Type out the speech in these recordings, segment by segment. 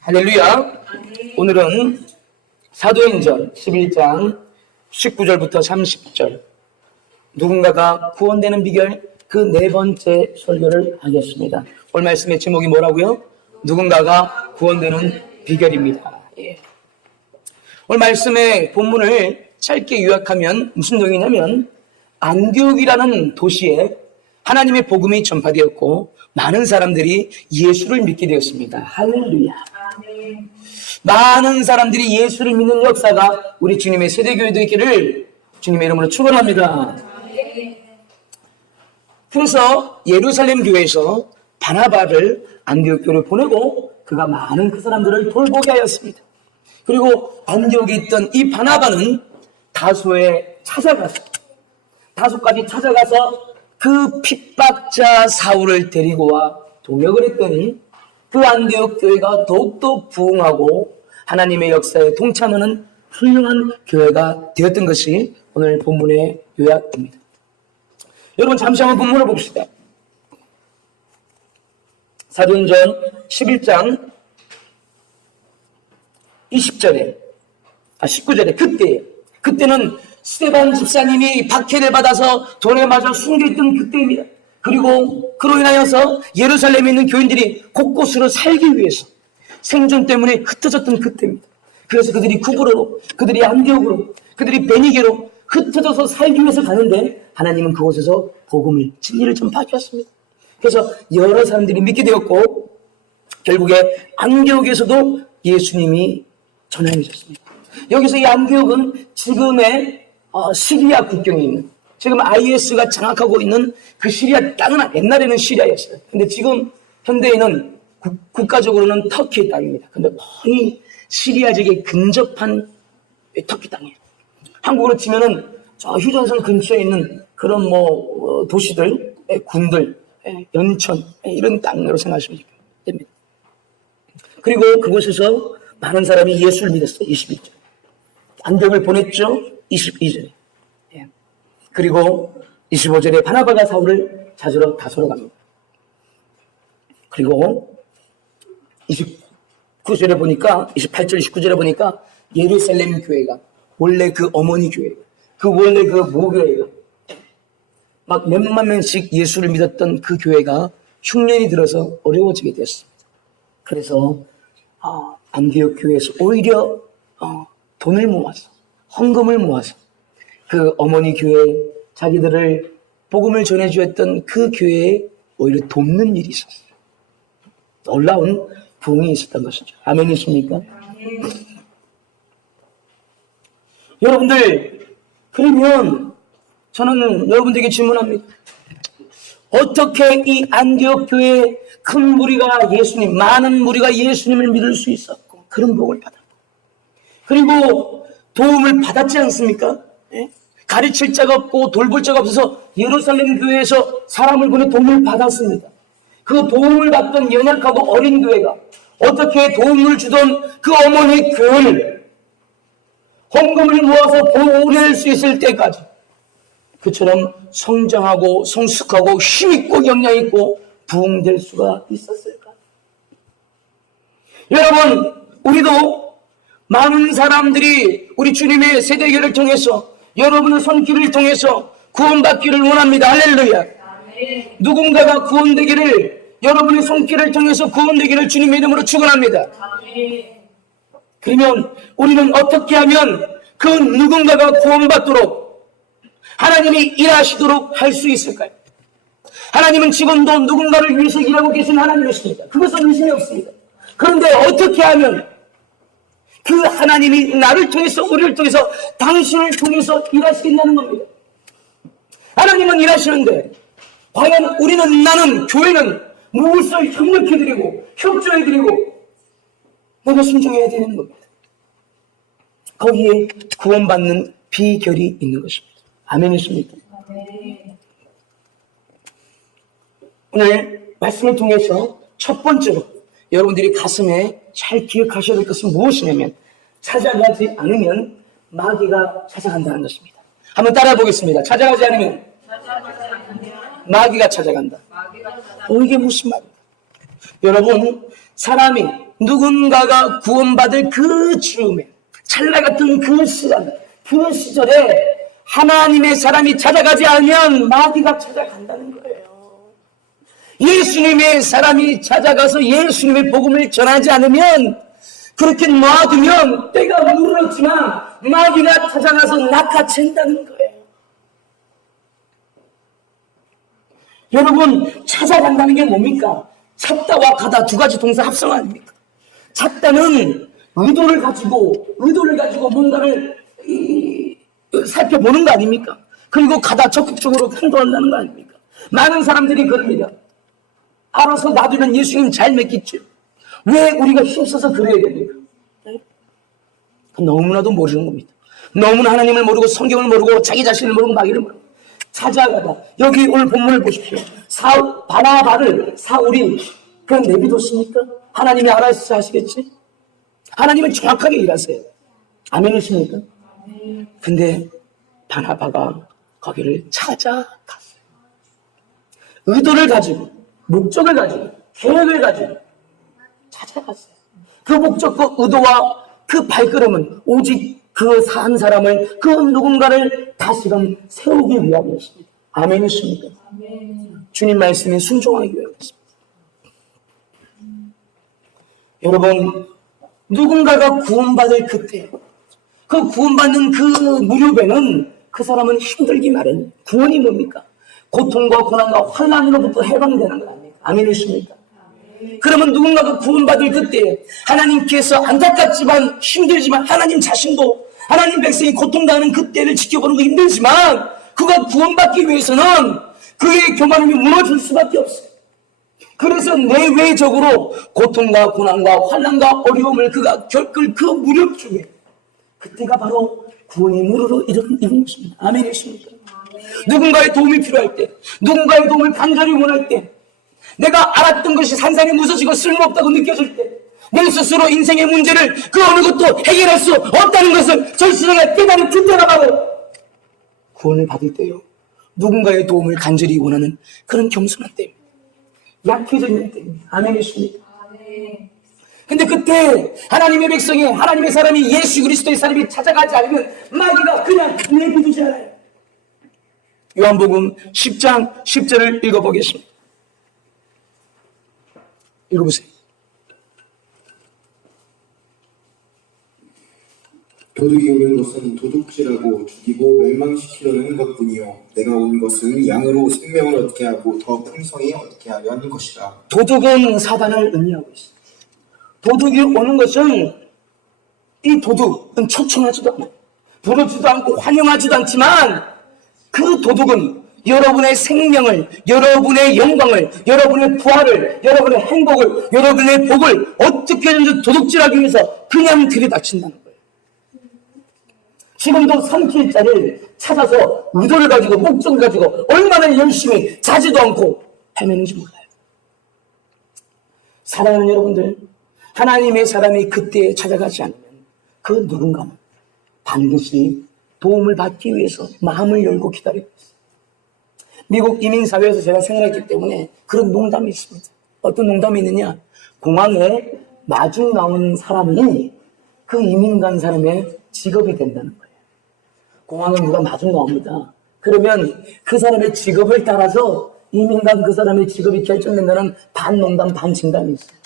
할렐루야. 오늘은 사도행전 11장 19절부터 30절 누군가가 구원되는 비결 그 네 번째 설교를 하겠습니다. 오늘 말씀의 제목이 뭐라고요? 누군가가 구원되는 비결입니다. 오늘 말씀의 본문을 짧게 요약하면 무슨 내용이냐면 안디옥이라는 도시에 하나님의 복음이 전파되었고 많은 사람들이 예수를 믿게 되었습니다. 할렐루야. 많은 사람들이 예수를 믿는 역사가 우리 주님의 세대교회도 있기를 주님의 이름으로 축원합니다. 그래서 예루살렘 교회에서 바나바를 안디옥 교회로 보내고 그가 많은 그 사람들을 돌보게 하였습니다. 그리고 안디옥에 있던 이 바나바는 다소까지 찾아가서 그 핍박자 사울을 데리고 와 동역을 했더니 그 안디옥 교회가 더욱더 부흥하고 하나님의 역사에 동참하는 훌륭한 교회가 되었던 것이 오늘 본문의 요약입니다. 여러분 잠시 한번 본문을 봅시다. 사도행전 11장 19절에 그때는 스데반 집사님이 박해를 받아서 돌에 맞아 숨겨있던 그때입니다. 그리고 그로 인하여서 예루살렘에 있는 교인들이 곳곳으로 살기 위해서 생존 때문에 흩어졌던 그때입니다. 그래서 그들이 구브로로, 그들이 안디옥으로, 그들이 베니게로 흩어져서 살기 위해서 가는데 하나님은 그곳에서 복음을, 진리를 전파하게 하셨습니다. 그래서 여러 사람들이 믿게 되었고 결국에 안디옥에서도 예수님이 전해지셨습니다. 여기서 이 안디옥은 지금의 시리아 국경에 있는, 지금 IS가 장악하고 있는 그 시리아 땅은 옛날에는 시리아였어요. 근데 지금 현대에는 국가적으로는 터키의 땅입니다. 근데 거의 시리아 지역에 근접한 터키 땅이에요. 한국으로 치면은 저 휴전선 근처에 있는 그런 도시들, 군들, 연천 이런 땅으로 생각하시면 됩니다. 그리고 그곳에서 많은 사람이 예수를 믿었어요. 21절. 안디옥을 보냈죠. 22절에. 그리고 25절에 바나바가 사울을 찾으러 다소로 갑니다. 그리고 29절에 보니까 28절 29절에 보니까 예루살렘 교회가 원래 그 어머니 교회, 원래 그 모교회가 막 몇만 명씩 예수를 믿었던 그 교회가 흉년이 들어서 어려워지게 됐습니다. 그래서 안디옥 교회에서 오히려 돈을 모아서, 헌금을 모아서 그 어머니 교회, 자기들을 복음을 전해주었던 그 교회에 오히려 돕는 일이 있었어요. 놀라운 부흥이 있었던 것이죠. 아멘이십니까? 여러분들, 그러면 저는 여러분들에게 질문합니다. 어떻게 이 안디옥 교회에 큰 무리가 많은 무리가 예수님을 믿을 수 있었고 그런 복을 받았고 그리고 도움을 받았지 않습니까? 가르칠 자가 없고 돌볼 자가 없어서 예루살렘 교회에서 사람을 보내 도움을 받았습니다. 그 도움을 받던 연약하고 어린 교회가 어떻게 도움을 주던 그 어머니 교회를 헌금을 모아서 보낼 수 있을 때까지 그처럼 성장하고 성숙하고 힘있고 영향있고 부흥될 수가 있었을까? 여러분, 우리도 많은 사람들이 우리 주님의 세대교를 통해서 여러분의 손길을 통해서 구원받기를 원합니다. 할렐루야. 누군가가 구원되기를, 여러분의 손길을 통해서 구원되기를 주님의 이름으로 축원합니다. 그러면 우리는 어떻게 하면 그 누군가가 구원받도록 하나님이 일하시도록 할 수 있을까요? 하나님은 지금도 누군가를 위해서 일하고 계신 하나님이십니다. 그것은 의심이 없습니다. 그런데 어떻게 하면 그 하나님이 나를 통해서, 우리를 통해서, 당신을 통해서 일하시겠냐는 겁니다. 하나님은 일하시는데 과연 나는, 교회는 무엇을 협력해드리고 협조해드리고 내가 순종해야 되는 겁니다. 거기에 구원받는 비결이 있는 것입니다. 아멘이십니까? 오늘 말씀을 통해서 첫 번째로 여러분들이 가슴에 잘 기억하셔야 될 것은 무엇이냐면 찾아가지 않으면 마귀가 찾아간다는 것입니다. 한번 따라해 보겠습니다. 찾아가지 않으면 마귀가 찾아간다. 이게 무슨 말입니까? 여러분, 사람이 누군가가 구원받을 그 즈음에, 찰나 같은 그 시간, 그 시절에 하나님의 사람이 찾아가지 않으면 마귀가 찾아간다는 거예요. 예수님의 사람이 찾아가서 예수님의 복음을 전하지 않으면, 그렇게 놔두면 때가 물었지만 마귀가 찾아가서 낚아챈다는 거예요. 여러분, 찾아간다는 게 뭡니까? 찾다와 가다 두 가지 동사 합성 아닙니까? 찾다는 의도를 가지고 뭔가를 살펴보는 거 아닙니까? 그리고 가다 적극적으로 행동한다는 거 아닙니까? 많은 사람들이 그럽니다. 알아서 놔두면 예수님 잘 믿겠죠. 왜 우리가 힘써서 그래야 됩니까? 너무나도 모르는 겁니다. 너무나 하나님을 모르고 성경을 모르고 자기 자신을 모르고 마귀를 모르고 찾아가다. 여기 오늘 본문을 보십시오. 바나바를 사울이 그냥 내비뒀습니까? 하나님이 알아서 하시겠지? 하나님은 정확하게 일하세요. 아멘이십니까? 근데 바나바가 거기를 찾아갔어요. 의도를 가지고, 목적을 가지고, 계획을 가지고 찾아갔어요. 그 목적과 의도와 그 발걸음은 오직 그 한 사람을, 그 누군가를 다시금 세우기 위함이었습니다. 아멘이십니까? 주님 말씀에 순종하기 위함이었습니다. 여러분, 누군가가 구원받을 그때, 그 구원받는 그 무렵에는 그 사람은 힘들기 마련. 구원이 뭡니까? 고통과 고난과 환난으로부터 해방되는 거 아닙니까? 아멘이십니까? 그러면 누군가가 구원받을 그때 하나님께서 안타깝지만 힘들지만 하나님 자신도 하나님 백성이 고통당하는 그때를 지켜보는 거 힘들지만 그가 구원받기 위해서는 그의 교만함이 무너질 수밖에 없어요. 그래서 내외적으로 고통과 고난과 환난과 어려움을 그가 겪을 그 무렵 중에 그때가 바로 구원이 무르러 이른 것입니다. 아멘이십니까? 누군가의 도움이 필요할 때, 누군가의 도움을 간절히 원할 때, 내가 알았던 것이 산산이 무서지고 쓸모없다고 느껴질 때, 내 스스로 인생의 문제를 그 어느 것도 해결할 수 없다는 것을 절실하게 깨달은 그때가 바로 구원을 받을 때요. 누군가의 도움을 간절히 원하는 그런 겸손한 때입니다. 약해져 있는 때입니다. 아멘이십니까? 근데 그때 하나님의 백성이, 하나님의 사람이, 예수 그리스도의 사람이 찾아가지 않으면 마귀가 그냥 내비두지 않아요. 요한복음 10장 10절을 읽어보겠습니다. 읽어보세요. 도둑이 오는 것은 도둑질하고 죽이고 멸망시키려는 것뿐이요 내가 온 것은 양으로 생명을 얻게 하고 더 풍성히 얻게 하려 하는 것이라. 도둑은 사단을 의미하고 있습니다. 도둑이 오는 것은, 이 도둑은 초청하지도 않아요. 부르지도 않고 환영하지도 않지만 그 도둑은 여러분의 생명을, 여러분의 영광을, 여러분의 부활을, 여러분의 행복을, 여러분의 복을 어떻게든지 도둑질하기 위해서 그냥 들이닥친다는 거예요. 지금도 산길자를 찾아서 의도를 가지고, 목적을 가지고 얼마나 열심히 자지도 않고 헤매는지 몰라요. 사랑하는 여러분들, 하나님의 사람이 그때에 찾아가지 않으면 그 누군가는 반드시 도움을 받기 위해서 마음을 열고 기다리고 있어요. 미국 이민사회에서 제가 생활했기 때문에 그런 농담이 있습니다. 어떤 농담이 있느냐? 공항에 마중 나온 사람이 그 이민 간 사람의 직업이 된다는 거예요. 공항에 누가 마중 나옵니다. 그러면 그 사람의 직업을 따라서 이민 간 그 사람의 직업이 결정된다는 반농담 반진담이 있어요.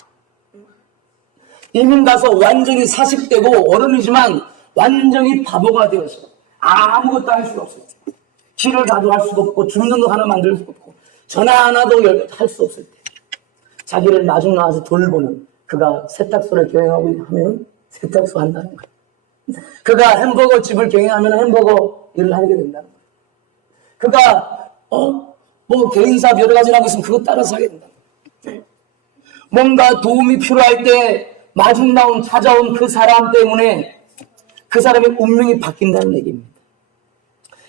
이민 가서 완전히 40대고 어른이지만 완전히 바보가 되어서 아무것도 할 수가 없을 때, 길을 가도 할 수도 없고 주민등록 하나 만들 수 없고 전화 하나도 할 수 없을 때, 자기를 마중 나와서 돌보는, 그가 세탁소를 경영하고 하면 세탁소 한다는 거예요. 그가 햄버거 집을 경영하면 햄버거 일을 하게 된다는 거예요. 그가 개인 사업 여러 가지 하고 있으면 그거 따라서 하게 된다는 거예요. 뭔가 도움이 필요할 때 마중 나온, 찾아온 그 사람 때문에 그 사람의 운명이 바뀐다는 얘기입니다.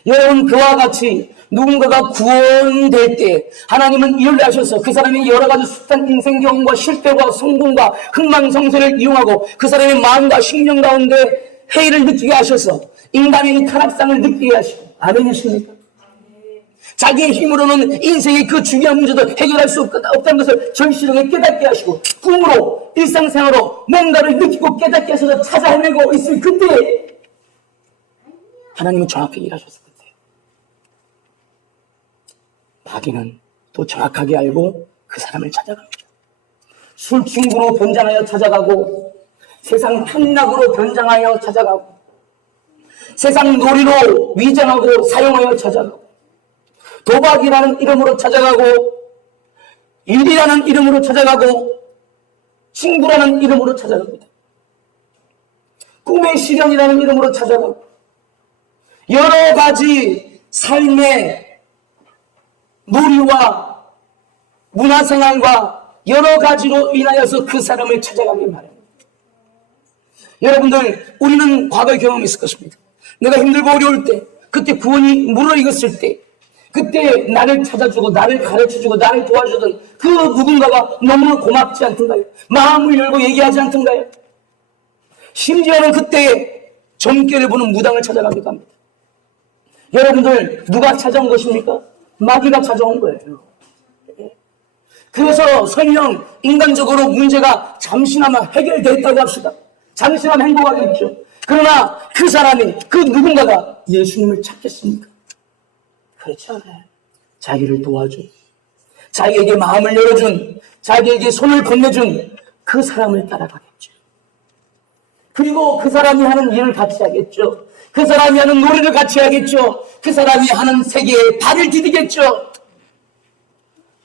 여러분, 그와 같이 누군가가 구원될 때 하나님은 일을 하셔서 그 사람이 여러 가지 숱한 인생 경험과 실패와 성공과 흥망성쇠를 이용하고 그 사람의 마음과 심령 가운데 회의를 느끼게 하셔서 인간의 타락상을 느끼게 하시고, 아멘이십니까? 자기의 힘으로는 인생의 그 중요한 문제도 해결할 수 없다는 것을 절실하게 깨닫게 하시고 꿈으로 일상생활로 뭔가를 느끼고 깨닫게 하셔서 찾아 헤매고 있을 그때 하나님은 정확하게 일하셨을 그때 마귀는 또 정확하게 알고 그 사람을 찾아갑니다. 술 친구로 변장하여 찾아가고 세상 향락으로 변장하여 찾아가고 세상 놀이로 위장하고 사용하여 찾아가고 도박이라는 이름으로 찾아가고 일이라는 이름으로 찾아가고 친구라는 이름으로 찾아갑니다. 꿈의 실현이라는 이름으로 찾아가고 여러 가지 삶의 놀이와 문화생활과 여러 가지로 인하여서 그 사람을 찾아가길 바랍니다. 여러분들, 우리는 과거의 경험이 있을 것입니다. 내가 힘들고 어려울 때, 그때 구원이 무르익었을 때, 그때 나를 찾아주고 나를 가르쳐주고 나를 도와주던 그 누군가가 너무 고맙지 않던가요? 마음을 열고 얘기하지 않던가요? 심지어는 그때 점괘를 보는 무당을 찾아가기도 합니다. 여러분들, 누가 찾아온 것입니까? 마귀가 찾아온 거예요. 그래서 설령 인간적으로 문제가 잠시나마 해결됐다고 합시다. 잠시나마 행복하겠죠. 그러나 그 사람이, 그 누군가가 예수님을 찾겠습니까? 그렇지 않아요. 자기를 도와준, 자기에게 마음을 열어준, 자기에게 손을 건네준 그 사람을 따라가겠죠. 그리고 그 사람이 하는 일을 같이 하겠죠. 그 사람이 하는 놀이를 같이 하겠죠. 그 사람이 하는 세계에 발을 디디겠죠.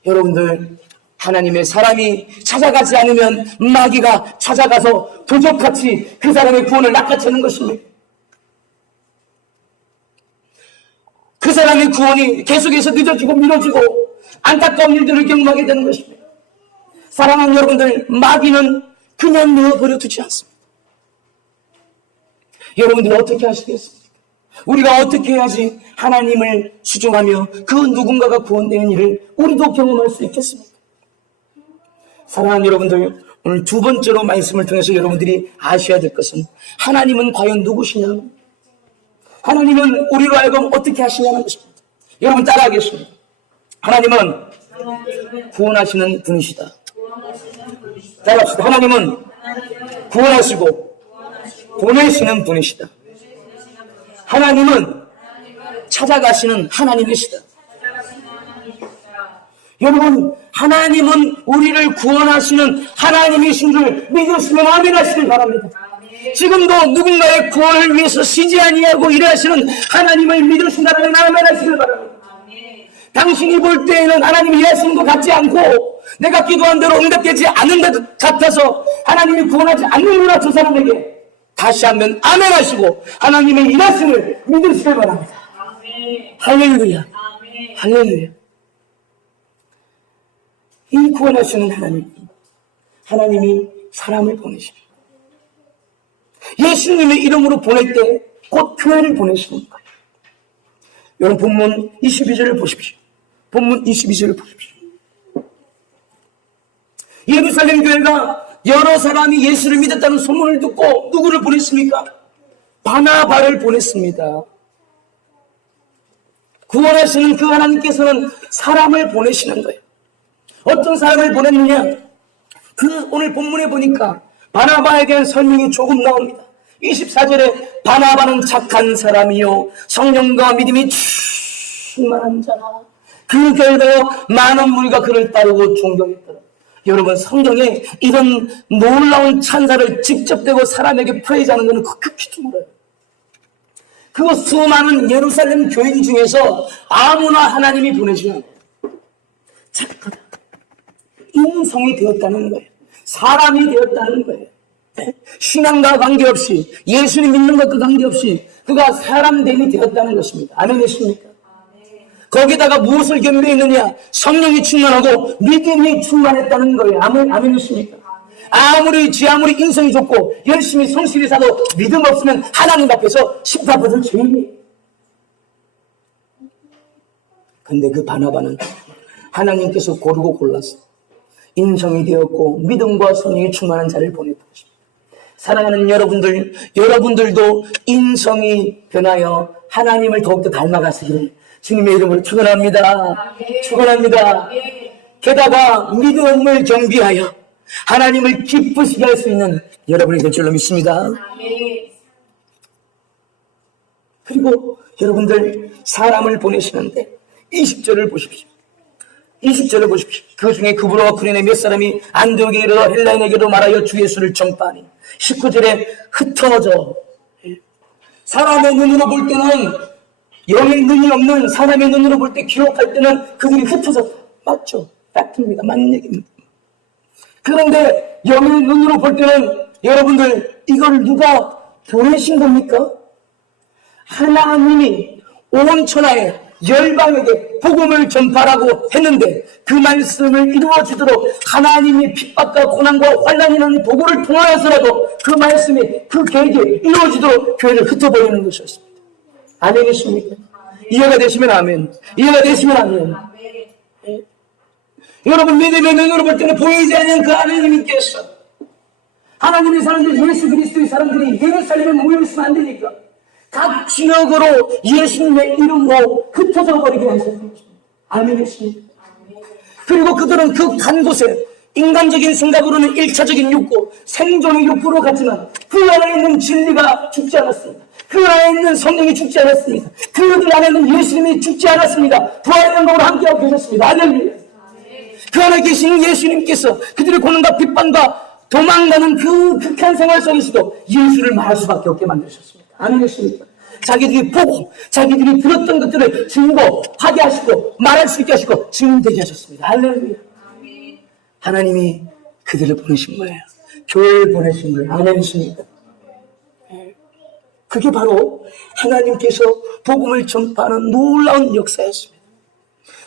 여러분들, 하나님의 사람이 찾아가지 않으면 마귀가 찾아가서 도적같이 그 사람의 구원을 낚아채는 것입니다. 그 사람의 구원이 계속해서 늦어지고 미뤄지고 안타까운 일들을 경험하게 되는 것입니다. 사랑하는 여러분들, 마귀는 그냥 놓아버려 두지 않습니다. 여러분들 어떻게 하시겠습니까? 우리가 어떻게 해야지 하나님을 수종하며 그 누군가가 구원되는 일을 우리도 경험할 수 있겠습니까? 사랑하는 여러분들, 오늘 두 번째로 말씀을 통해서 여러분들이 아셔야 될 것은 하나님은 과연 누구시냐? 하나님은 우리로 하여금 어떻게 하시냐는 것입니다. 여러분 따라하겠습니다. 하나님은 구원하시는 분이시다. 따라합시다. 하나님은 구원하시고 보내시는 분이시다. 하나님은 찾아가시는 하나님이시다. 여러분, 하나님은 우리를 구원하시는 하나님이신 줄 믿으시면 아멘 하시길 바랍니다. 지금도 누군가의 구원을 위해서 쉬지 아니하고 일하시는 하나님을 믿으신다면 아멘 하시길 바랍니다. 당신이 볼 때에는 하나님이 일하시는 것 같지 않고 내가 기도한 대로 응답되지 않는 것 같아서 하나님이 구원하지 않는구나 저 사람에게 다시 한번 아멘 하시고 하나님의 일하심을 믿으시길 바랍니다. 할렐루야. 할렐루야. 이 구원하시는 하나님이 사람을 보내십니다. 예수님의 이름으로 보낼 때 곧 교회를 보내시는 거예요. 여러분 본문 22절을 보십시오. 본문 22절을 보십시오. 예루살렘 교회가 여러 사람이 예수를 믿었다는 소문을 듣고 누구를 보냈습니까? 바나바를 보냈습니다. 구원하시는 그 하나님께서는 사람을 보내시는 거예요. 어떤 사람을 보냈느냐? 오늘 본문에 보니까 바나바에 대한 설명이 조금 나옵니다. 24절에 바나바는 착한 사람이요 성령과 믿음이 충만한 자라. 그 결과요 많은 무리가 그를 따르고 존경했더라. 여러분, 성경에 이런 놀라운 찬사를 직접 대고 사람에게 프레이즈하는 것은 극히 드물어요. 그 수많은 예루살렘 교인 중에서 아무나 하나님이 보내시면 착하다, 인성이 되었다는 거예요. 사람이 되었다는 거예요. 신앙과 관계없이, 예수님 믿는 것과 관계없이 그가 사람됨이 되었다는 것입니다. 아멘이십니까? 거기다가 무엇을 겸비했느냐? 성령이 충만하고 믿음이 충만했다는 거예요. 아멘이십니까? 아무리 인성이 좋고 열심히 성실히 살아도 믿음 없으면 하나님 앞에서 심판받을 죄인이에요. 근데 그 바나바는 하나님께서 고르고 골랐어. 인성이 되었고 믿음과 성령이 충만한 자를 보내고 싶습니다. 사랑하는 여러분들도 인성이 변하여 하나님을 더욱더 닮아가시기를 주님의 이름으로 축원합니다. 축원합니다. 게다가 믿음을 경비하여 하나님을 기쁘시게 할 수 있는 여러분이 될 줄로 믿습니다. 그리고 여러분들 사람을 보내시는데 20절을 보십시오. 20절을 보십시오. 그 중에 그브로와 구레네 몇 사람이 안디옥에게로 헬라인에게로 말하여 주 예수를 전파하니 19절에 흩어져. 사람의 눈으로 볼 때는 영의 눈이 없는 사람의 눈으로 볼 때 기록할 때는 그들이 흩어졌다. 맞죠? 맞습니다. 맞는 얘기입니다. 그런데 영의 눈으로 볼 때는 여러분들 이걸 누가 보내신 겁니까? 하나님이 온 천하에 열방에게 복음을 전파하라고 했는데 그 말씀을 이루어지도록 하나님이 핍박과 고난과 환난이라는 도구를 통하여서라도 그 말씀이 그 계획이 이루어지도록 교회를 흩어버리는 것이었습니다. 아멘이십니까? 이해가 되시면 아멘. 이해가 되시면 아멘. 네? 여러분 믿음의 눈으로 볼 때는 보이지 않는 그 하나님께서 하나님의 사람들 예수 그리스도의 사람들이 예루살렘에 모여있으면 안 되니까 각 지역으로 예수님의 이름으로 흩어져 버리게 하셨습니다. 아멘이십니까? 그리고 그들은 그 간 곳에 인간적인 생각으로는 1차적인 욕구, 생존의 욕구로 갔지만 그 안에 있는 진리가 죽지 않았습니다. 그 안에 있는 성령이 죽지 않았습니다. 그들 안에 있는 예수님이 죽지 않았습니다. 부활의 영광으로 함께하고 계셨습니다. 할렐루야. 그 안에 계신 예수님께서 그들의 고난과 빗방과 도망가는 그 극한 생활 속에서도 예수를 말할 수밖에 없게 만드셨습니다. 아멘이십니까? 자기들이 보고 자기들이 들었던 것들을 증거하게 하시고 말할 수 있게 하시고 증인되게 하셨습니다. 할렐루야. 하나님이 그들을 보내신 거예요. 교회를 보내신 거예요. 아멘이십니까? 그게 바로 하나님께서 복음을 전파하는 놀라운 역사였습니다.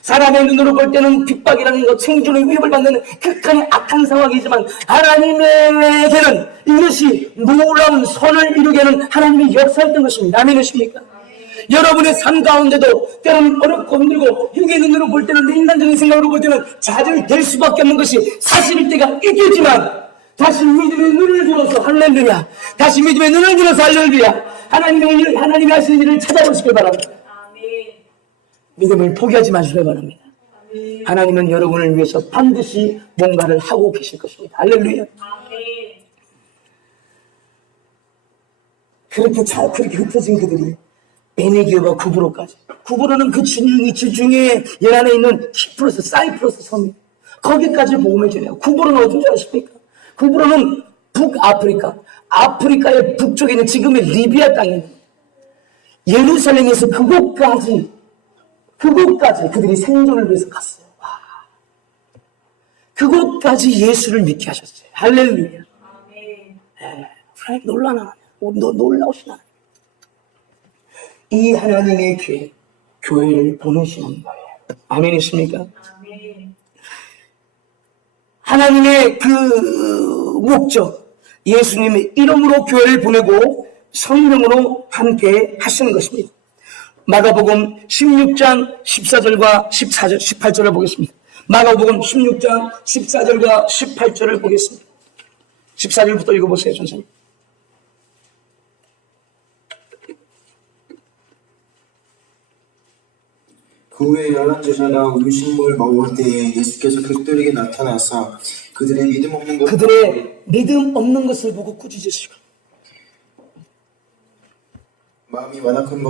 사람의 눈으로 볼 때는 핍박이라는 것, 생존의 위협을 받는 극한의 악한 상황이지만 하나님에게는 이것이 놀라운 선을 이루게 하는 하나님의 역사였던 것입니다. 아멘이십니까? 여러분의 삶 가운데도 때로는 어렵고 힘들고 육의 눈으로 볼 때는 내 인간적인 생각으로 볼 때는 좌절될 수밖에 없는 것이 사실일 때가 있겠지만 다시 믿음의 눈을 들어서 할렐루야, 다시 믿음의 눈을 들어서 할렐루야, 하나님이 하시는 일을 찾아보시길 바랍니다. 믿음을 포기하지 마시길 바랍니다. 하나님은 여러분을 위해서 반드시 뭔가를 하고 계실 것입니다. 할렐루야. 그렇게 흩어진 그들이 베네기어와 구브로까지. 구브로는 그 지중해 연안에 있는 키프로스, 사이프러스 섬이 거기까지 복음을 전해요. 구브로는 어딘지 아십니까? 구브로는 북아프리카, 아프리카의 북쪽에 있는 지금의 리비아 땅에 예루살렘에서 그곳까지 그들이 생존을 위해서 갔어요. 와. 그곳까지 예수를 믿게 하셨어요. 할렐루야. 하나님 놀라우신 하나님. 이 하나님의 교회를 보내시는 거예요. 아멘이십니까? 하나님의 그 목적, 예수님의 이름으로 교회를 보내고 성령으로 함께 하시는 것입니다. 마가복음 16장 14절과 18절을 보겠습니다. 마가복음 16장 14절과 18절을 보겠습니다. 14절부터 읽어보세요, 전사님. 그 후에 11제자가 음식물 먹을 때에 예수께서 그들에게 나타나사 그들의 믿음 없는 것을 보고 꾸짖으시고 마음이 완악한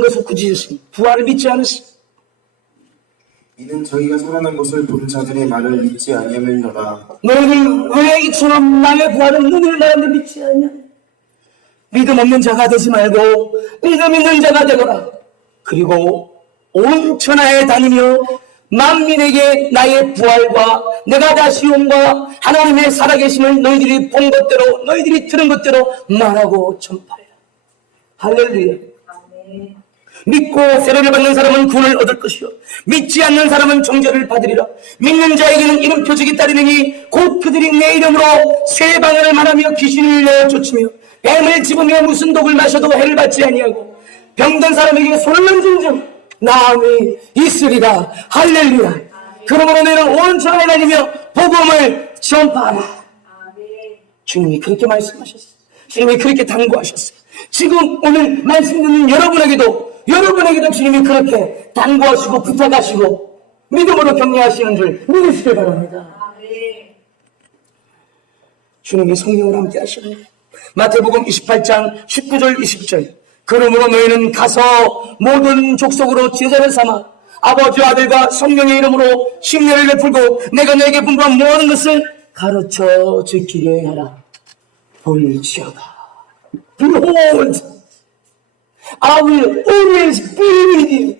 것을 꾸짖으시니 부활을 믿지 않으시니 이는 저희가 살아난 것을 본 자들의 말을 믿지 아니함이로라. 너희들 왜 이처럼 남의 부활은 눈을 나는데 믿지 않냐? 믿음 없는 자가 되지 말고 믿음 있는 자가 되거라. 그리고 온 천하에 다니며 만민에게 나의 부활과 내가 다시 온과 하나님의 살아계심을 너희들이 본 것대로 너희들이 들은 것대로 말하고 전파해라. 할렐루야. 믿고 세례를 받는 사람은 구원을 얻을 것이요 믿지 않는 사람은 정죄를 받으리라. 믿는 자에게는 이름 표적이 따르느니 곧 그들이 내 이름으로 새 방언을 말하며 귀신을 내쫓으며 뱀을 집으며 무슨 독을 마셔도 해를 받지 아니하고 병든 사람에게 손을 만진 즉 나음이 있으리라. 할렐루야. 그러므로 너희는 온 천하에 다니며 복음을 전파하라. 주님이 그렇게 말씀하셨어요. 주님이 그렇게 당부하셨어요. 지금 오늘 말씀 듣는 여러분에게도 여러분에게도 주님이 그렇게 당부하시고 부탁하시고 믿음으로 격려하시는 줄 믿으시길 바랍니다. 주님이 성령을 함께 하시네요. 마태복음 28장 19절 20절 그러므로 너희는 가서 모든 족속으로 제자를 삼아 아버지와 아들과 성령의 이름으로 식례를 베풀고 내가 너에게 분부한 모든 것을 가르쳐 지키게 하라. 볼지어다. Behold, I will always be with you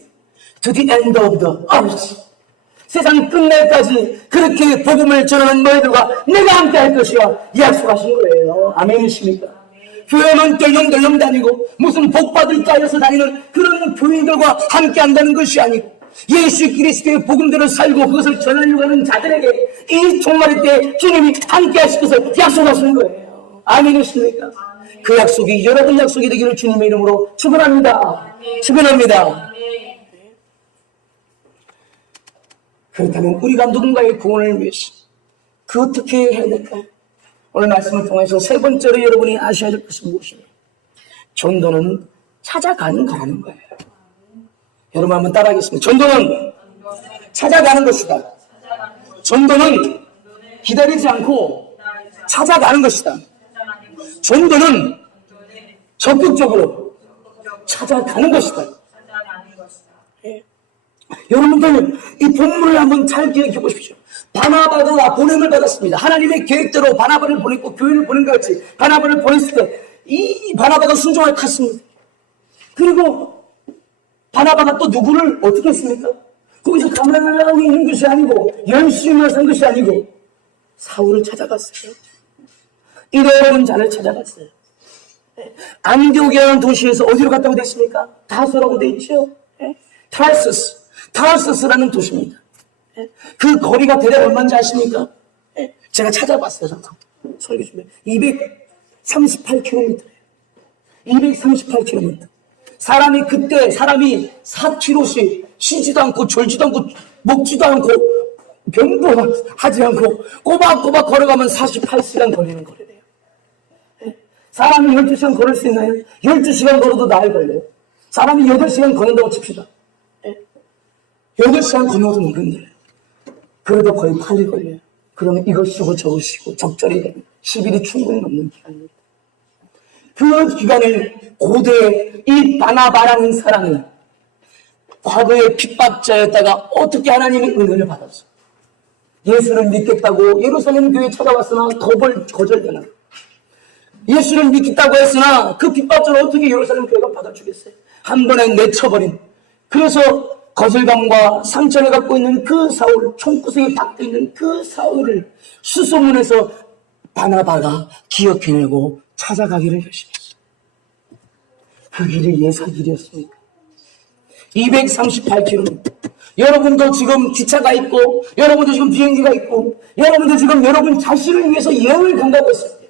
to the end of the earth. 세상 끝날까지 그렇게 복음을 전하는 너희들과 내가 함께 할 것이야 약속하신 거예요. 아멘이십니까? 교회는 덜렁덜렁 다니고 무슨 복 받을까 해서 다니는 그런 교인들과 함께 한다는 것이 아니고 예수 그리스도의 복음대로 살고 그것을 전하려고 하는 자들에게 이 종말의 때 주님이 함께 하실 것을 약속하시는 거예요. 아멘이십니까? 그 약속이 여러분 약속이 되기를 주님의 이름으로 축원합니다. 축원합니다. 그렇다면 우리가 누군가의 구원을 위해서 그 어떻게 해야 될까요? 오늘 말씀을 통해서 세 번째로 여러분이 아셔야 될 것은 무엇이냐? 전도는 찾아가는 거라는 거예요. 여러분 한번 따라하겠습니다. 전도는 찾아가는 것이다. 전도는 기다리지 않고 찾아가는 것이다. 전도는 적극적으로 찾아가는 것이다. 예. 여러분들 이 본문을 한번 잘 기억해 보십시오. 바나바가 보냄을 받았습니다. 하나님의 계획대로 바나바를 보냈고 교회를 보낸 것 같이 바나바를 보냈을 때 이 바나바가 순종을 탔습니다. 그리고 바나바가 또 누구를 어떻게 했습니까? 거기서 가만히 있는 것이 아니고 열심히 산 것이 아니고 사울을 찾아갔어요. 이런 자를 찾아갔어요. 안디옥이라는 도시에서 어디로 갔다고 됐습니까? 다소라고 돼 있죠. 타르스라는 도시입니다. 그 거리가 대략 얼마인지 아십니까? 제가 찾아봤어요. 잠깐 설교 준비. 238km. 238km. 그때 사람이 4km씩 쉬지도 않고 졸지도 않고 먹지도 않고 변도하지 않고 꼬박꼬박 걸어가면 48시간 걸리는 거리래요. 사람이 12시간 걸을 수 있나요? 12시간 걸어도 나흘 걸려요. 사람이 8시간 걷는다고 칩시다. 8시간 걷어도 모른대요. 그래도 거의 8일 걸려요. 그러면 이것 쉬고 저것 쉬고 적절히 되면 10일이 충분히 넘는 기간입니다. 그 기간을 고대 이 바나바라는 사람이 과거의 핍박자였다가 어떻게 하나님의 은혜를 받았어. 예수를 믿겠다고 예루살렘 교회에 찾아왔으나 거절되나. 예수를 믿겠다고 했으나 그 핍박자를 어떻게 예루살렘 교회가 받아주겠어요. 한 번에 내쳐버린. 그래서 거절감과 상처를 갖고 있는 그 사울, 총구석에 박혀있는 그 사울을 수소문해서 바나바가 기억해내고 찾아가기를 결심했어요. 그 길이 예사 길이었습니까? 238km. 여러분도 지금 기차가 있고 여러분도 지금 비행기가 있고 여러분도 지금 여러분 자신을 위해서 여행을 간다고 했을 때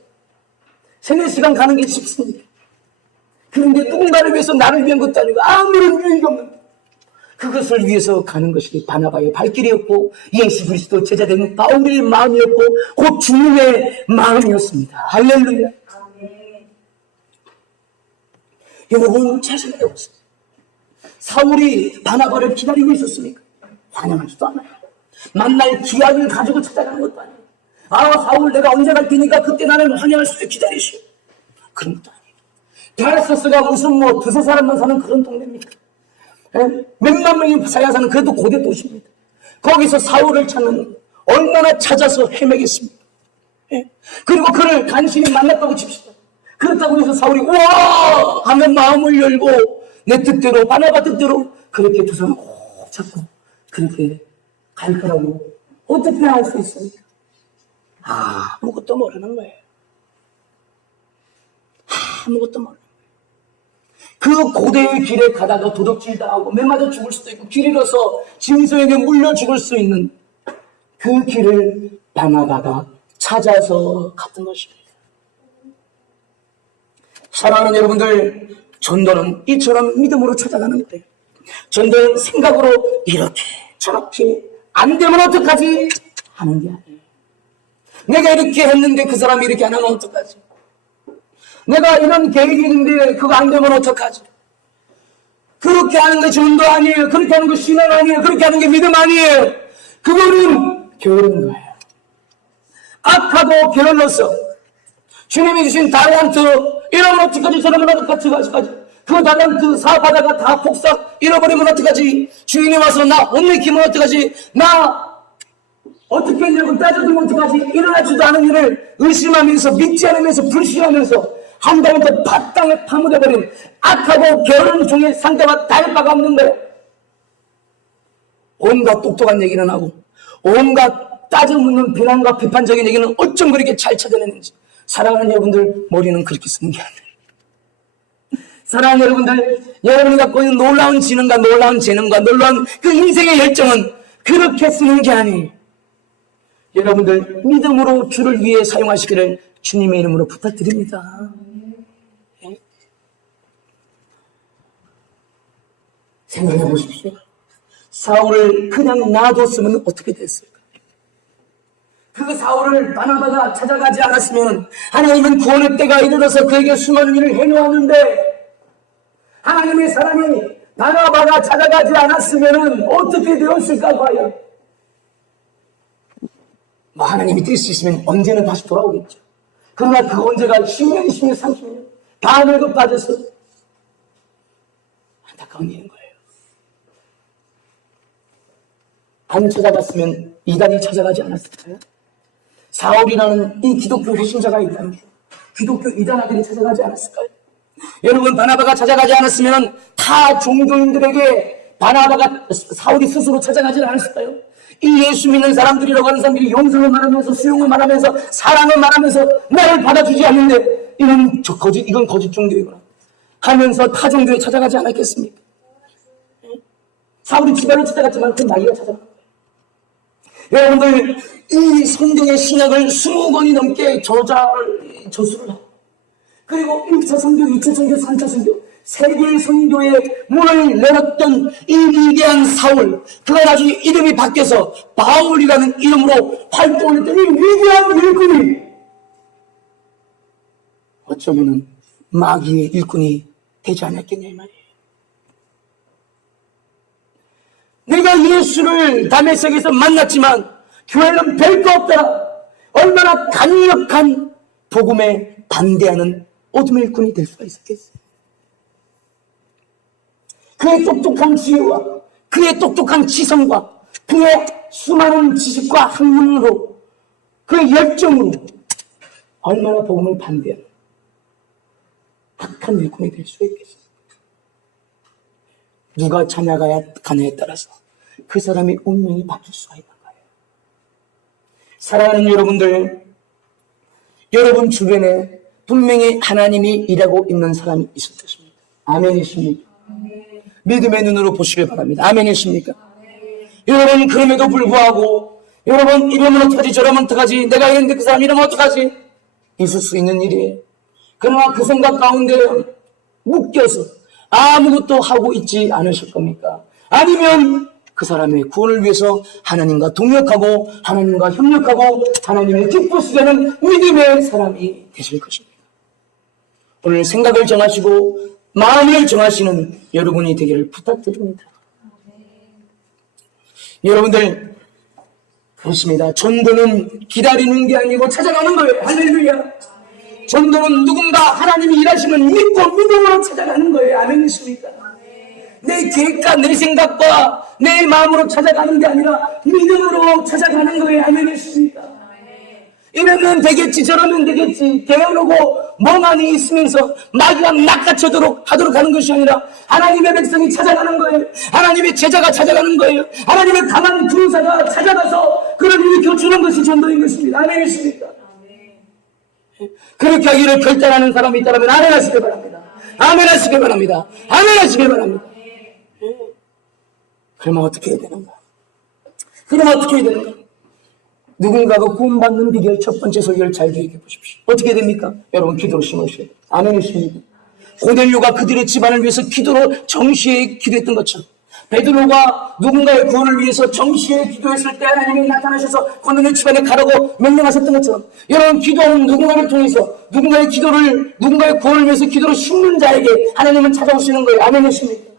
3-4시간 가는 게 쉽습니다. 그런데 누군가를 위해서 나를 위한 것도 아니고 아무런 유익이 없는 그것을 위해서 가는 것이 바나바의 발길이었고 예수 그리스도 제자된 바울의 마음이었고 곧 주님의 마음이었습니다. 할렐루야. 여러분 자신을 해보세요. 사울이 바나바를 기다리고 있었습니까? 환영하지도 않아요. 만날 기약을 가지고 찾아가는 것도 아니에요. 사울 내가 언제 갈 테니까 그때 나를 환영할 수 있게 기다리시오. 그런 것도 아니에요. 다르스가 무슨 두세 사람만 사는 그런 동네입니까? 몇만 명이 사는 그래도 고대 도시입니다. 거기서 사울을 찾는 얼마나 찾아서 헤매겠습니까? 그리고 그를 간신히 만났다고 칩시다. 그렇다고 해서 사울이 우와 하면 마음을 열고 내 뜻대로 바나바 뜻대로 그렇게 두 사람 꼭 잡고 그렇게 갈 거라고 어떻게 할 수 있습니까? 아무것도 모르는 거예요. 아무것도 모르는 거예요. 그 고대의 길에 가다가 도둑질 당하고 매 맞아 죽을 수도 있고 길 잃어서 짐승에게 물려 죽을 수 있는 그 길을 바나바가 찾아서 갔던 것입니다. 사랑하는 여러분들, 전도는 이처럼 믿음으로 찾아가는 거예요. 전도는 생각으로 이렇게 저렇게 안 되면 어떡하지 하는 게 아니에요. 내가 이렇게 했는데 그 사람이 이렇게 안 하면 어떡하지? 내가 이런 계획이 있는데 그거 안 되면 어떡하지? 그렇게 그렇게 하는 게 전도 아니에요. 그렇게 하는 게 신앙 아니에요. 그렇게 하는 게 믿음 아니에요. 그거는 게으른 거예요. 악하고 게을러서 주님이 주신 달란트 잃어버리면 어떡하지? 저러면 어떡하지? 그 달란트 사업하다가 다 폭삭 잃어버리면 어떡하지? 주인이 와서 나 혼내키면 어떡하지? 나 어떻게 했냐고 따져두면 어떡하지? 일어나지도 않은 일을 의심하면서 믿지 않으면서 불신하면서 한 달은 더 바땅에 파묻어버린 악하고 게으른 종의 상대와 다를 바가 없는 거예요. 온갖 똑똑한 얘기는 하고 온갖 따져묻는 비난과 비판적인 얘기는 어쩜 그렇게 잘 찾아내는지. 사랑하는 여러분들, 머리는 그렇게 쓰는 게 아니에요. 사랑하는 여러분들, 여러분이 갖고 있는 놀라운 지능과 놀라운 재능과 놀라운 그 인생의 열정은 그렇게 쓰는 게 아니에요. 여러분들, 믿음으로 주를 위해 사용하시기를 주님의 이름으로 부탁드립니다. 생각해 보십시오. 사울을 그냥 놔뒀으면 어떻게 됐을까? 그 사울을 바나바가 찾아가지 않았으면 하나님은 구원의 때가 이르러서 그에게 수많은 일을 해놓았는데 하나님의 사람이 바나바가 찾아가지 않았으면 어떻게 되었을까 과연? 뭐 하나님이 뜰 수 있으면 언제는 다시 돌아오겠죠. 그러나 그 언제가 10년, 20년, 30년 다 늙어 빠져서 안타까운 일인 거예요. 안 찾아갔으면 이단이 찾아가지 않았을까요? 사울이라는 이 기독교 회신자가 있다면 기독교 이단아들이 찾아가지 않았을까요? 여러분, 바나바가 찾아가지 않았으면 타 종교인들에게 바나바가 사울이 스스로 찾아가지 않았을까요? 이 예수 믿는 사람들이라고 하는 사람들이 용서를 말하면서 수용을 말하면서 사랑을 말하면서 나를 받아주지 않는데 이건 거짓 종교이구나 하면서 타 종교에 찾아가지 않았겠습니까? 사울이 주변을 찾아갔지만 그 마귀가 찾아간 거예요. 여러분들, 이 성경의 신약을 20권이 넘게 저술을 하고 그리고 1차 선교, 2차 선교, 3차 선교 세계 선교의 문을 열었던 이 위대한 사울, 그가 나중에 이름이 바뀌어서 바울이라는 이름으로 활동을 했던 이 위대한 일꾼이 어쩌면은 마귀의 일꾼이 되지 않았겠냐 이 말이에요. 내가 예수를 다메섹에서 만났지만 교회는 별거 없더라. 얼마나 강력한 복음에 반대하는 어둠의 일꾼이 될 수가 있었겠어요. 그의 똑똑한 지혜와 그의 똑똑한 지성과 그의 수많은 지식과 학문으로 그의 열정으로 얼마나 복음을 반대하는 악한 일꾼이 될 수가 있겠어요. 누가 찾아가냐에 따라서 그 사람의 운명이 바뀔 수가 있는 거예요. 사랑하는 여러분들, 여러분 주변에 분명히 하나님이 일하고 있는 사람이 있을 것입니다. 아멘이십니까? 믿음의 눈으로 보시길 바랍니다. 아멘이십니까? 여러분, 그럼에도 불구하고 여러분 이러면 어떡하지 저러면 어떡하지 내가 이랬는데 그 사람 이러면 어떡하지 있을 수 있는 일이에요. 그러나 그 생각 가운데 묶여서 아무것도 하고 있지 않으실 겁니까? 아니면 그 사람의 구원을 위해서 하나님과 동역하고 하나님과 협력하고 하나님의 기쁘시게 하는 믿음의 사람이 되실 것입니다. 오늘 생각을 정하시고 마음을 정하시는 여러분이 되기를 부탁드립니다. 여러분들, 그렇습니다. 전도는 기다리는 게 아니고 찾아가는 거예요. 할렐루야. 전도는 누군가 하나님이 일하시면 믿고 믿음으로 찾아가는 거예요. 아멘이십니까? 내 계획과 내 생각과 내 마음으로 찾아가는 게 아니라 믿음으로 찾아가는 거예요. 아멘이십니까? 이러면 되겠지 저러면 되겠지 게으르고 멍하니 있으면서 마귀가 낚아채도록 하도록 하는 것이 아니라 하나님의 백성이 찾아가는 거예요. 하나님의 제자가 찾아가는 거예요. 하나님의 강한 군사가 찾아가서 그를 일으켜주는 것이 전도인 것입니다. 아멘이십니까? 그렇게 하기를 결단하는 사람이 있다면 아멘 하시길 바랍니다. 아멘 하시길 바랍니다. 아멘 하시길 바랍니다. 그러면 어떻게 해야 되는가? 그러면 어떻게 해야 되는가? 누군가가 구원받는 비결 첫 번째 설교를 잘 기억해 보십시오. 어떻게 됩니까? 여러분, 기도로 심으셔야 돼요. 아멘이십니까? 고넬료가 그들의 집안을 위해서 기도로 정시에 기도했던 것처럼 베드로가 누군가의 구원을 위해서 정시에 기도했을 때 하나님이 나타나셔서 고넬료 집안에 가라고 명령하셨던 것처럼 여러분, 기도하는 누군가를 통해서 누군가의 기도를 누군가의 구원을 위해서 기도로 심는 자에게 하나님은 찾아오시는 거예요. 아멘이십니까?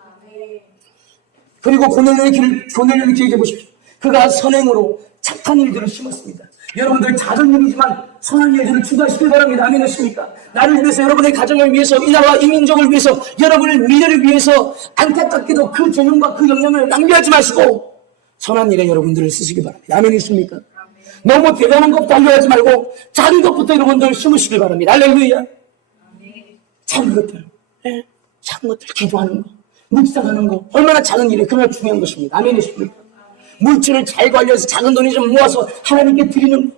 그리고 고넬료의 기억해 보십시오. 그가 선행으로 착한 일들을 심었습니다. 여러분들 작은 일이지만 선한 일들을 추구하시길 바랍니다. 아멘 하십니까? 나를 위해서, 여러분의 가정을 위해서, 이 나라와 이 민족을 위해서, 여러분의 미래를 위해서 안타깝게도 그 재능과 그 역량을 낭비하지 마시고 선한 일에 여러분들을 쓰시기 바랍니다. 아멘 하십니까? 너무 대단한 것부터 하려하지 말고 작은 것부터 여러분들 심으시길 바랍니다. 할렐루야. 작은 것들, 작은 것들, 기도하는 거, 묵상하는 거, 얼마나 작은 일이 그러나 중요한 것입니다. 아멘 하십니까? 물질을 잘 관리해서 작은 돈이 좀 모아서 하나님께 드리는 거,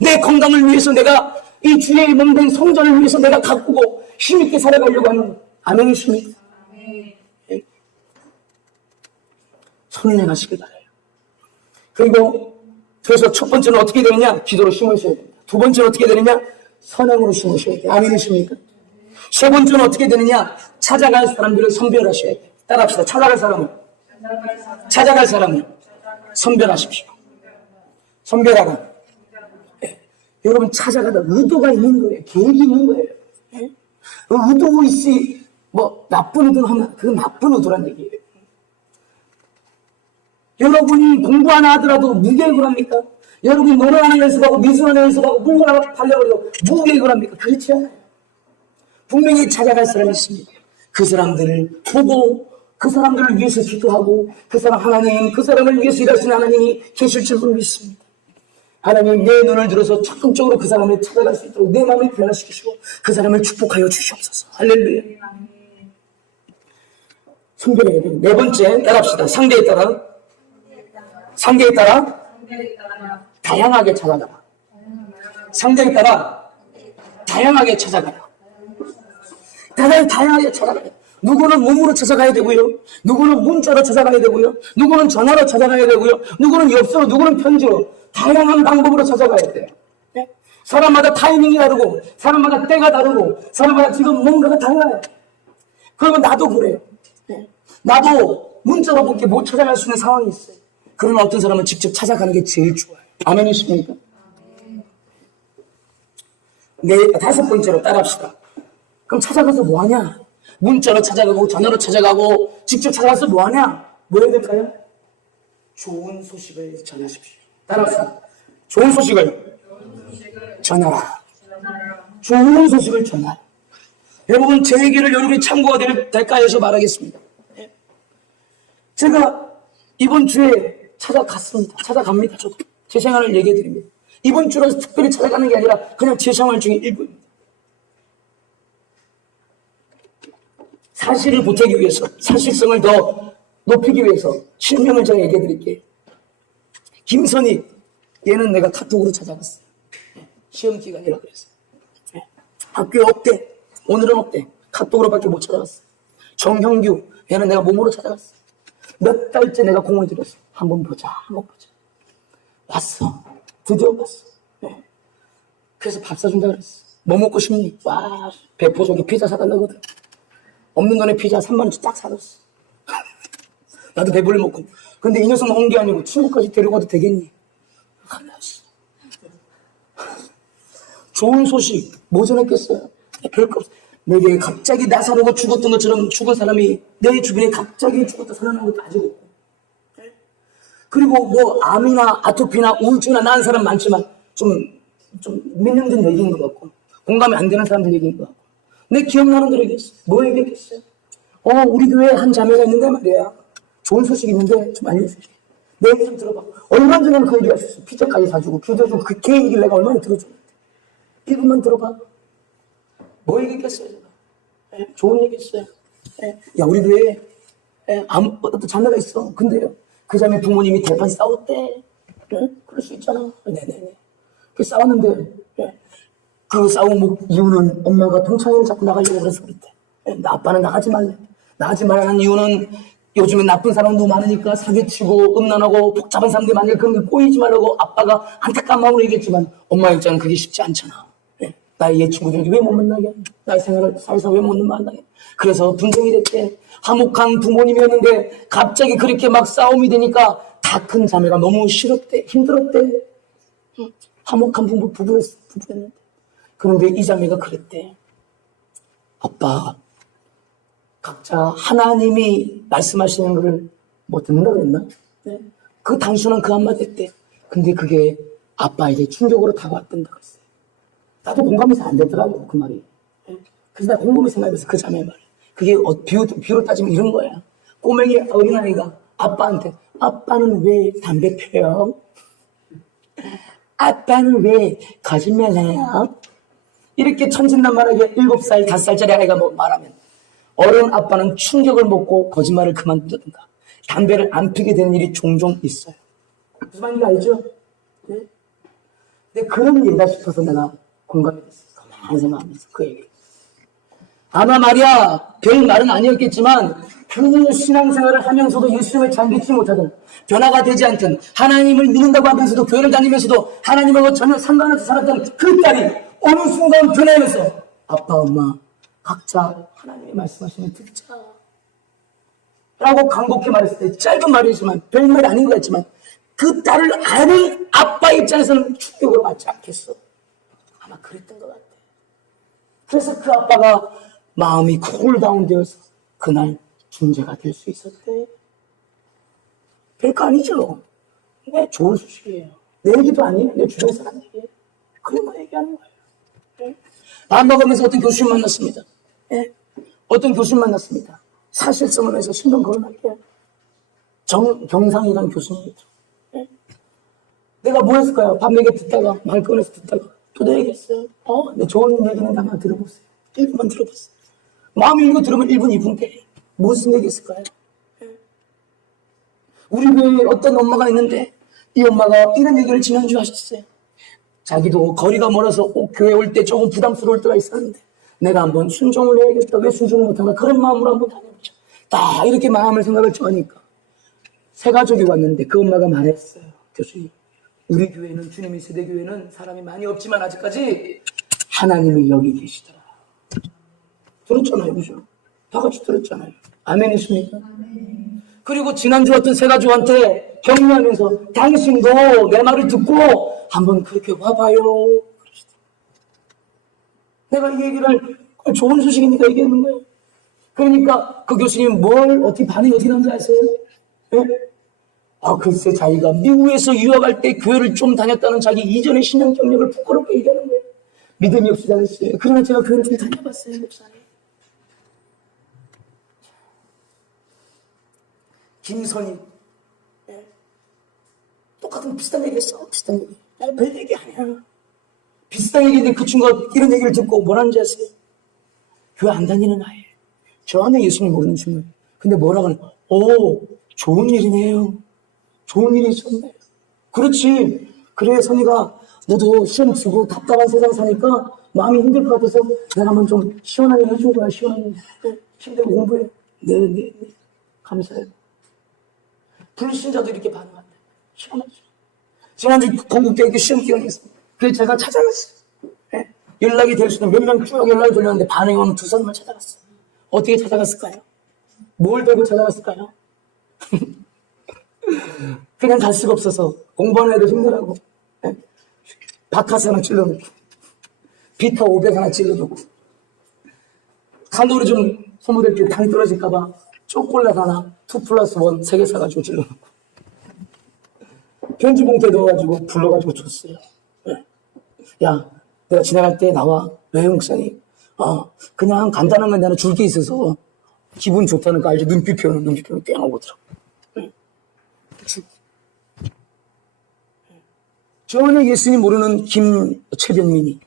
내 건강을 위해서 내가 이 주의 몸된 성전을 위해서 내가 가꾸고 힘있게 살아가려고 하는 거. 아멘 하십니까? 선행하시길 바라요. 그리고 그래서 첫 번째는 어떻게 되느냐? 기도로 심으셔야 됩니다. 두 번째는 어떻게 되느냐? 선행으로 심으셔야 돼요. 아멘 하십니까? 세 번째는 어떻게 되느냐? 찾아갈 사람들을 선별하셔야 돼요. 따라합시다. 찾아갈 사람을 선별하십시오. 선별하라. 여러분 찾아가다 의도가 있는 거예요. 계획이 있는 거예요. 의도 있이 뭐 나쁜 의도를 하면 그건 나쁜 의도란 얘기예요. 여러분이 공부 하나 하더라도 무계획을 합니까? 여러분이 노래하는 연습하고 미술하는 연습하고 물건 하나 팔려고 무계획을 합니까? 그렇지 않아요. 분명히 찾아갈 사람이 있습니다. 그 사람들을 보고 그 사람들을 위해서 기도하고 그 사람 하나님, 그 사람을 위해서 일하시는 하나님이 계실 줄 믿습니다. 하나님 내 눈을 들어서 적극적으로 그 사람을 찾아갈 수 있도록 내 마음을 변화시키시고 그 사람을 축복하여 주시옵소서. 할렐루야. 선별해야 돼요. 네 번째 따라합시다. 상대에 따라 다양하게 찾아가라. 상대에 따라 다양하게 찾아가라. 다양하게 찾아가라. 누구는 몸으로 찾아가야 되고요. 누구는 문자로 찾아가야 되고요. 누구는 전화로 찾아가야 되고요. 누구는 엽서로, 누구는 편지로. 다양한 방법으로 찾아가야 돼요. 네? 사람마다 타이밍이 다르고, 사람마다 때가 다르고, 사람마다 지금 뭔가가 달라요. 그러면 나도 그래요. 네? 나도 문자로밖에 못 찾아갈 수 있는 상황이 있어요. 그러나 어떤 사람은 직접 찾아가는 게 제일 좋아요. 아멘이십니까? 네, 다섯 번째로 따라합시다. 그럼 찾아가서 뭐 하냐? 문자로 찾아가고 전화로 찾아가고 직접 찾아가서 뭐 하냐? 뭐 해야 될까요? 좋은 소식을 전하십시오. 따라합시다. 좋은 소식을 전하라. 좋은 소식을 전하라. 여러분 제 얘기를 여러분이 참고가 될까 해서 말하겠습니다. 제가 이번 주에 찾아갑니다. 저도 제 생활을 얘기해 드립니다. 이번 주로 특별히 찾아가는 게 아니라 그냥 제 생활 중에 일부입니다. 사실을 보태기 위해서, 사실성을 더 높이기 위해서 실명을 제가 얘기해 드릴게요. 김선희, 얘는 내가 카톡으로 찾아갔어요. 시험 기간이라 그래서. 학교에 없대. 오늘은 없대. 카톡으로밖에 못 찾아갔어. 정형규, 얘는 내가 몸으로 찾아갔어. 몇 달째 내가 공을 들였어. 한번 보자. 왔어. 드디어 왔어. 네. 그래서 밥 사준다 그랬어. 뭐 먹고 싶니? 와, 배포석에 피자 사달라거든. 없는 돈에 피자 3만원치 딱 사줬어. 나도 배불리 먹고. 근데 이 녀석은 온 게 아니고 친구까지 데려가도 되겠니? 가만있어. 좋은 소식, 뭐 전했겠어요? 별거 없어. 내게 갑자기 나사로가 죽었던 것처럼 죽은 사람이 내 주변에 갑자기 죽었다 살아난 것도 아직 없고. 그리고 뭐 암이나 아토피나 우울증이나 나은 사람 많지만 좀 믿는 듯 얘기인 것 같고 공감이 안 되는 사람들 얘기인 것 같고 내 기억나는 대로 얘기했어. 뭐 얘기했겠어요? 우리 교회에 한 자매가 있는데 말이야. 좋은 소식이 있는데 좀 알려줄게. 내 얘기 좀 들어봐. 얼마 전에는 그 얘기 하셨어. 피자까지 사주고 기도해주고 걔 얘기를 내가 얼마나 들어줬는데. 1분만 들어봐. 뭐 얘기했겠어요? 제가? 좋은 얘기 했어요. 야 우리 교회에 어떤 자매가 있어. 근데요. 그 자매 부모님이 대판 싸웠대. 그럴 수 있잖아. 네네네. 그 싸웠는데 그 싸움 이유는 엄마가 동창회를 자꾸 나가려고 그래서 그랬대. 나 아빠는 나가지 말래. 나가지 말라는 이유는 요즘에 나쁜 사람도 많으니까 사기치고 음란하고 복잡한 사람들이 많으니까 그런 게 꼬이지 말라고 아빠가 안타까운 마음으로 얘기했지만 엄마 입장은 그게 쉽지 않잖아. 나의 옛 친구들에게 왜 못 만나게 하냐. 나의 생활을 살서 왜 못 만나게. 그래서 분쟁이 됐대. 화목한 부모님이었는데 갑자기 그렇게 막 싸움이 되니까 다 큰 자매가 너무 싫었대. 힘들었대. 화목한 부부였는데. 그런데 이 자매가 그랬대. 아빠, 각자 하나님이 말씀하시는 것을 못 듣는다 그랬나? 네. 그 단순한 그 한마디 했대. 근데 그게 아빠에게 충격으로 다가왔단다 그랬어요. 나도 공감이 잘 안 되더라고, 그 말이. 네. 그래서 나 곰곰이 생각해서 그 자매의 말. 그게 비유로 따지면 이런 거야. 꼬맹이 어린아이가 아빠한테 아빠는 왜 담배 피워요? 아빠는 왜 거짓말해요? 이렇게 천진난만하게 7살, 5살짜리 아이가 뭐 말하면 어른 아빠는 충격을 먹고 거짓말을 그만두든가 담배를 안 피게 되는 일이 종종 있어요. 무슨 말인지 알죠? 네? 근데 그런 일이다 싶어서 내가 공감이 됐어요. 가만히 생각하면서 그 얘기. 아마 말이야 별 말은 아니었겠지만 그 신앙생활을 하면서도 예수님을 잘 믿지 못하던 변화가 되지 않던 하나님을 믿는다고 하면서도 교회를 다니면서도 하나님하고 전혀 상관없이 살았던 그 딸이 어느 순간 변하면서 아빠 엄마 각자 하나님이 말씀하시면 듣자 라고 간곡히 말했을 때 짧은 말이지만 별말이 아닌 것 같지만 그 딸을 아는 아빠 입장에서는 충격으로 받지 않겠어. 아마 그랬던 것 같아. 그래서 그 아빠가 마음이 쿨다운 되어서 그날 중재가 될 수 있었대. 별거 아니죠. 네, 좋은 소식이에요. 내 얘기도 아니에요. 내 주변 사람 얘기예요. 그런 거 얘기하는 거예요. 네. 밥 먹으면서 어떤 교수님 만났습니다. 네. 어떤 교수님 만났습니다. 사실성을 해서 신경 거론할게요. 경상이라는 교수님이죠. 네. 내가 뭐 했을까요? 밥 얘기 듣다가 말 꺼내서 듣다가 또 내 얘기했어요. 내 좋은 얘기는 한번 들어보세요. 1분만 들어보세요. 마음이 읽고 들으면 1분, 2분 돼. 무슨 얘기 있을까요? 우리 교회에 어떤 엄마가 있는데 이 엄마가 이런 얘기를 지난주에 하셨어요. 자기도 거리가 멀어서 교회 올 때 조금 부담스러울 때가 있었는데 내가 한번 순종을 해야겠다. 왜 순종을 못하나? 그런 마음으로 한번 다녀보자. 딱 이렇게 마음을 생각을 정하니까 세 가족이 왔는데 그 엄마가 말했어요. 교수님, 우리 교회는 주님의 세대교회는 사람이 많이 없지만 아직까지 하나님이 여기 계시더라. 들었잖아요. 그죠? 다 같이 들었잖아요. 아멘이십니까? 아멘. 그리고 지난주 어떤 세 가족한테 격려하면서 당신도 내 말을 듣고 한번 그렇게 와봐요. 그러시더라고요. 내가 이 얘기를 좋은 소식이니까 얘기하는 거예요. 그러니까 그 교수님 뭘 어떻게 반응이 어떻게 나온지 아세요? 네? 글쎄 자기가 미국에서 유학할 때 교회를 좀 다녔다는 자기 이전의 신앙 경력을 부끄럽게 얘기하는 거예요. 믿음이 없이 다녔어요. 그러나 제가 교회를 좀 다녀봤어요. 목사님. 김선희. 네. 똑같은 비슷한 얘기 했어. 비슷한 얘기. 별 얘기 아니야. 비슷한 얘기인데 그 친구가 이런 얘기를 듣고 뭐라는지 아세요? 교회 안 다니는 아이. 전혀 예수님 모르는 친구예요. 근데 뭐라고 하는 거야? 좋은 일이네요. 좋은 일이 있었네. 그렇지. 그래 선희가 너도 시험 치고 답답한 세상 사니까 마음이 힘들 것 같아서 내가 한번 좀 시원하게 해준 거야. 시원하게. 네. 힘들고 공부해. 네. 감사해요. 불신자도 이렇게 반응한다. 시원하죠. 지난주 건국대학교 시험 기간이 있습니다. 그래서 제가 찾아갔어요. 네? 연락이 될 수 있는 몇 명 쭉 연락이 돌렸는데 반응이 오는 두 사람만 찾아갔어요. 어떻게 찾아갔을까요? 뭘 들고 찾아갔을까요? 그냥 갈 수가 없어서 공부하는 애들 힘들라고 네? 바카스 하나 찔러놓고 비타 500 하나 찔러놓고 칼로리 좀 소모될 때 당 떨어질까봐 초콜릿 하나 2+1 3개 사가지고 찔러놓고 편지 봉투에 넣어가지고 불러가지고 줬어요. 네. 야, 내가 지나갈 때 나와. 왜 목사님? 그냥 간단한 건 나는 줄 게 있어서 기분 좋다는 거 알지? 눈빛 표현은 뺑 하고 오더라고. 네. 전혀 예수님 모르는 최병민이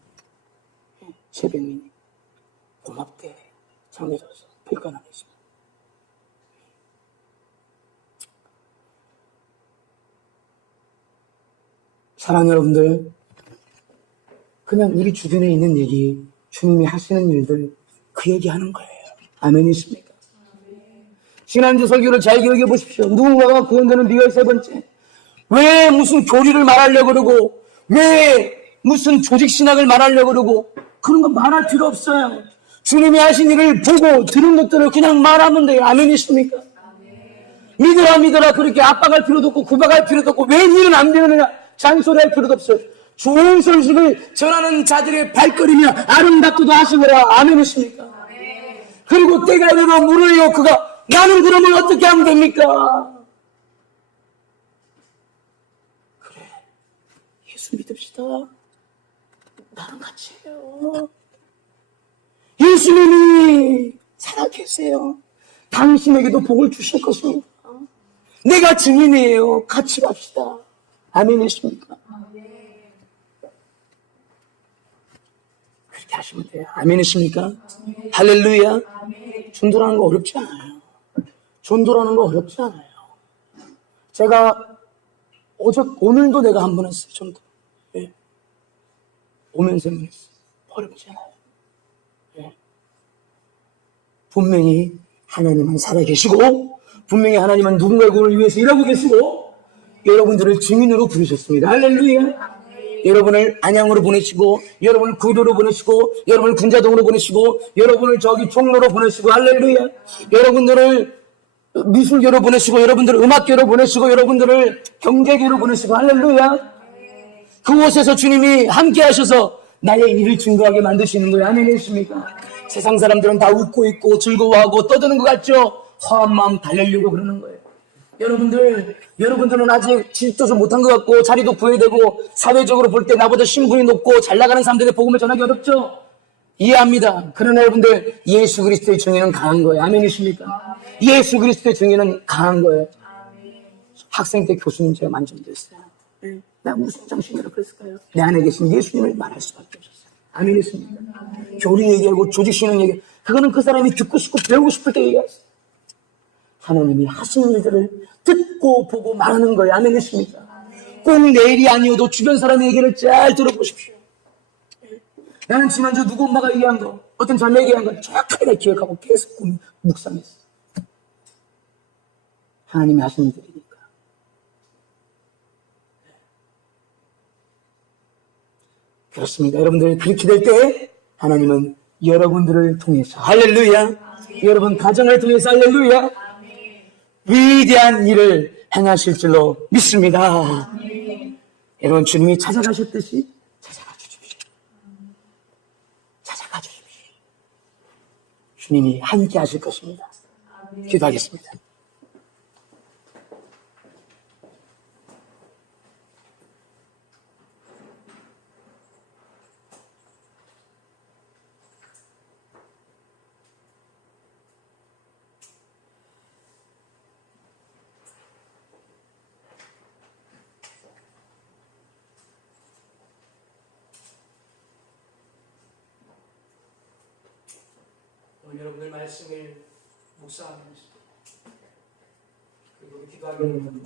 고맙대. 참여줘서 별건 아니지. 사랑하는 여러분들, 그냥 우리 주변에 있는 얘기, 주님이 하시는 일들, 그 얘기하는 거예요. 아멘이십니까? 지난주 설교를 잘 기억해 보십시오. 누군가가 구원되는 비결 세 번째. 왜 무슨 교리를 말하려고 그러고, 왜 무슨 조직신학을 말하려고 그러고, 그런 거 말할 필요 없어요. 주님이 하신 일을 보고 들은 것들을 그냥 말하면 돼요. 아멘이십니까? 믿어라 그렇게 압박할 필요도 없고 구박할 필요도 없고 왜 일은 안 되느냐 잔소리할 필요도 없어요. 좋은 소식을 전하는 자들의 발걸음이야 아름답도도 하시거라. 아멘이십니까? 그리고 때가 되면 물을 이어 그가 나는 그러면 어떻게 하면 됩니까? 그래, 예수 믿읍시다. 나랑 같이 해요. 예수님이 살아계세요. 당신에게도 복을 주실 것입니다. 내가 증인이에요. 같이 갑시다. 아멘이십니까? 그렇게 하시면 돼요. 아멘이십니까? 할렐루야. 전도라는 거 어렵지 않아요. 전도라는 거 어렵지 않아요. 제가 오늘도 내가 한 번 했어요. 전도. 예. 오면서 한 번 했어요. 어렵지 않아요. 예. 분명히 하나님은 살아계시고 분명히 하나님은 누군가의 구원을 위해서 일하고 계시고 여러분들을 증인으로 부르셨습니다. 할렐루야. 여러분을 안양으로 보내시고 여러분을 구도로 보내시고 여러분을 군자동으로 보내시고 여러분을 저기 종로로 보내시고 할렐루야. 여러분들을 미술계로 보내시고 여러분들을 음악계로 보내시고 여러분들을 경제계로 보내시고 할렐루야. 그곳에서 주님이 함께 하셔서 나의 일을 증거하게 만드시는 거예요. 아멘이십니까? 세상 사람들은 다 웃고 있고 즐거워하고 떠드는 것 같죠? 허한 마음 달래려고 그러는 거예요. 여러분들은 아직 지식도서 못한 것 같고 자리도 구해야 되고 사회적으로 볼 때 나보다 신분이 높고 잘 나가는 사람들의 복음을 전하기 어렵죠? 이해합니다. 그러나 여러분들 예수 그리스도의 증인은 강한 거예요. 아멘이십니까? 예수 그리스도의 증인은 강한 거예요. 학생 때 교수님 제가 만점됐어요. 나 무슨 정신으로 그랬을까요? 내 안에 계신 예수님을 말할 수밖에 없었어요. 아멘이십니까? 교리 얘기하고 조직신앙 얘기, 그거는 그 사람이 듣고 싶고 배우고 싶을 때 얘기했어요. 하나님이 하시는 일들을 듣고 보고 말하는 거예요. 아멘이십니까? 꼭 내일이 아니어도 주변 사람의 얘기를 잘 들어보십시오. 나는 지난주 누구 엄마가 얘기한 거, 어떤 자매 얘기한 거 정확하게 다 기억하고 계속 묵상했어. 하나님이 하시는 일이니까. 그렇습니다. 여러분들 그렇게 될 때 하나님은 여러분들을 통해서 할렐루야. 여러분 가정을 통해서 할렐루야. 위대한 일을 행하실 줄로 믿습니다. 여러분 주님이 찾아가셨듯이 찾아가 주십시오. 찾아가 주십시오. 주님이 함께 하실 것입니다. 기도하겠습니다. 오늘 여러분들 말씀을 묵상하면서 그리고 기도하기는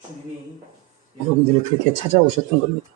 주님이 여러분들을 그렇게 찾아오셨던 겁니다.